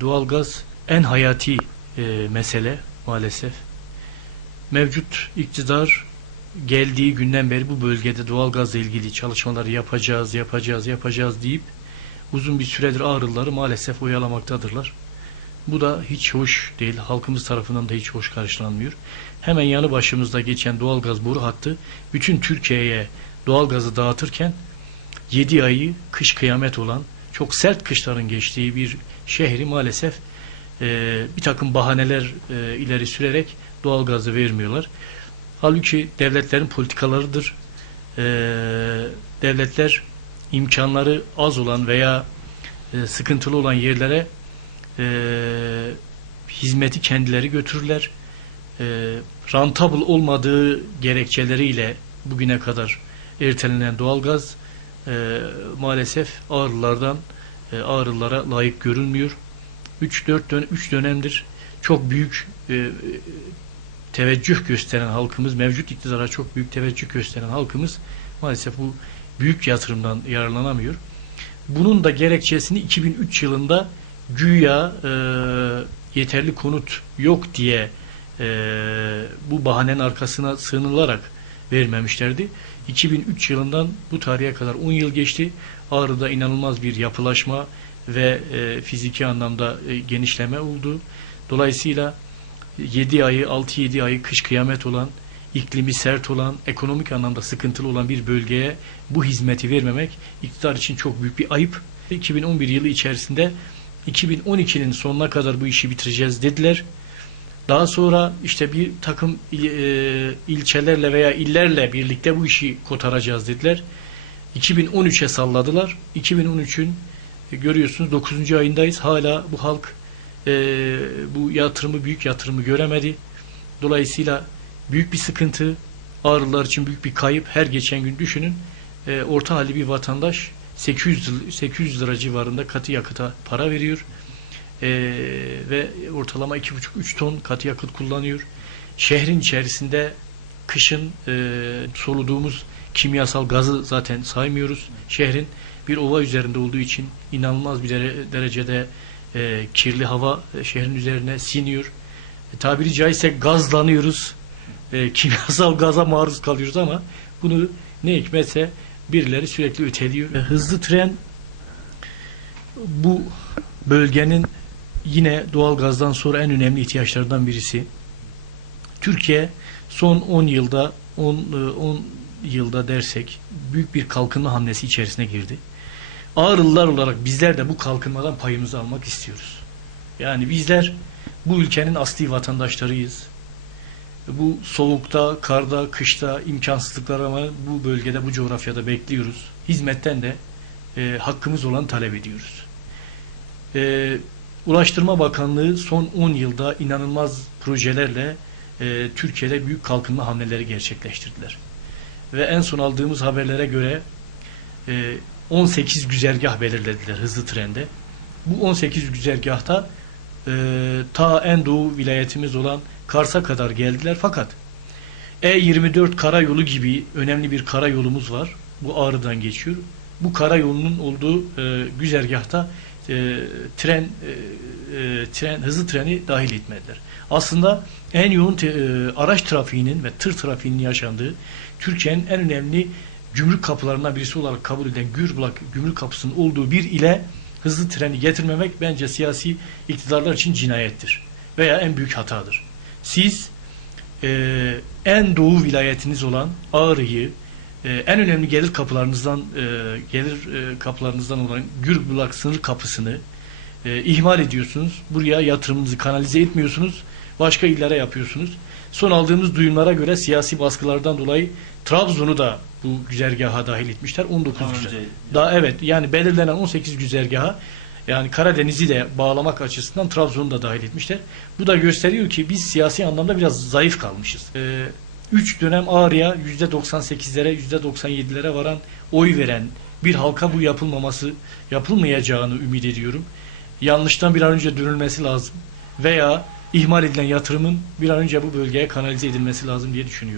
Doğalgaz en hayati mesele maalesef. Mevcut iktidar geldiği günden beri bu bölgede doğalgazla ilgili çalışmaları yapacağız deyip uzun bir süredir Ağrılıları maalesef oyalamaktadırlar. Bu da hiç hoş değil. Halkımız tarafından da hiç hoş karşılanmıyor. Hemen yanı başımızda geçen doğalgaz boru hattı bütün Türkiye'ye doğalgazı dağıtırken 7 ayı kış kıyamet olan, çok sert kışların geçtiği bir şehri maalesef bir takım bahaneler ileri sürerek doğalgazı vermiyorlar. Halbuki devletlerin politikalarıdır. Devletler imkanları az olan veya sıkıntılı olan yerlere hizmeti kendileri götürürler. Rentable olmadığı gerekçeleriyle bugüne kadar ertelenen doğalgaz maalesef Ağrılılara layık görülmüyor. 3 dönemdir çok büyük teveccüh gösteren halkımız, mevcut iktidara çok büyük teveccüh gösteren halkımız maalesef bu büyük yatırımdan yararlanamıyor. Bunun da gerekçesini 2003 yılında güya yeterli konut yok diye bu bahanenin arkasına sığınılarak vermemişlerdi. 2003 yılından bu tarihe kadar 10 yıl geçti. Ağrı'da inanılmaz bir yapılaşma ve fiziki anlamda genişleme oldu. Dolayısıyla 6-7 ayı kış kıyamet olan, iklimi sert olan, ekonomik anlamda sıkıntılı olan bir bölgeye bu hizmeti vermemek iktidar için çok büyük bir ayıp. 2011 yılı içerisinde 2012'nin sonuna kadar bu işi bitireceğiz dediler. Daha sonra işte bir takım ilçelerle veya illerle birlikte bu işi kotaracağız dediler. 2013'e salladılar. 2013'ün görüyorsunuz 9. ayındayız. Hala bu halk bu büyük yatırımı göremedi. Dolayısıyla büyük bir sıkıntı, Ağrılılar için büyük bir kayıp. Her geçen gün düşünün, orta halli bir vatandaş 800 lira civarında katı yakıta para veriyor. Ve ortalama 2,5-3 ton katı yakıt kullanıyor. Şehrin içerisinde kışın soluduğumuz kimyasal gazı zaten saymıyoruz. Şehrin bir ova üzerinde olduğu için inanılmaz bir derecede kirli hava şehrin üzerine siniyor. Tabiri caizse gazlanıyoruz. Kimyasal gaza maruz kalıyoruz ama bunu ne hikmetse birileri sürekli öteliyor. Hızlı tren bu bölgenin yine doğalgazdan sonra en önemli ihtiyaçlardan birisi. Türkiye son 10 yılda dersek büyük bir kalkınma hamlesi içerisine girdi. Ağrılılar olarak bizler de bu kalkınmadan payımızı almak istiyoruz. Yani bizler bu ülkenin asli vatandaşlarıyız. Bu soğukta, karda, kışta imkansızlıklar ama bu bölgede, bu coğrafyada bekliyoruz. Hizmetten de hakkımız olan talep ediyoruz. Ulaştırma Bakanlığı son 10 yılda inanılmaz projelerle Türkiye'de büyük kalkınma hamleleri gerçekleştirdiler. Ve en son aldığımız haberlere göre 18 güzergah belirlediler hızlı trende. Bu 18 güzergahta ta en doğu vilayetimiz olan Kars'a kadar geldiler. Fakat E24 karayolu gibi önemli bir karayolumuz var. Bu Ağrı'dan geçiyor. Bu karayolunun olduğu güzergahta hızlı treni dahil etmediler. Aslında en yoğun araç trafiğinin ve tır trafiğinin yaşandığı Türkiye'nin en önemli gümrük kapılarından birisi olarak kabul edilen Gürbulak gümrük kapısının olduğu bir ile hızlı treni getirmemek bence siyasi iktidarlar için cinayettir. Veya en büyük hatadır. Siz en doğu vilayetiniz olan Ağrı'yı en önemli gelir kapılarınızdan olan Gürbulak sınır kapısını ihmal ediyorsunuz. Buraya yatırımınızı kanalize etmiyorsunuz. Başka illere yapıyorsunuz. Son aldığımız duyumlara göre siyasi baskılardan dolayı Trabzon'u da bu güzergaha dahil etmişler. 19 güzergah. Daha evet, yani belirlenen 18 güzergaha, yani Karadeniz'i de bağlamak açısından Trabzon'u da dahil etmişler. Bu da gösteriyor ki biz siyasi anlamda biraz zayıf kalmışız. 3 dönem Ağrı'ya %98'lere, %97'lere varan oy veren bir halka bu yapılmayacağını ümit ediyorum. Yanlıştan bir an önce dönülmesi lazım veya ihmal edilen yatırımın bir an önce bu bölgeye kanalize edilmesi lazım diye düşünüyorum.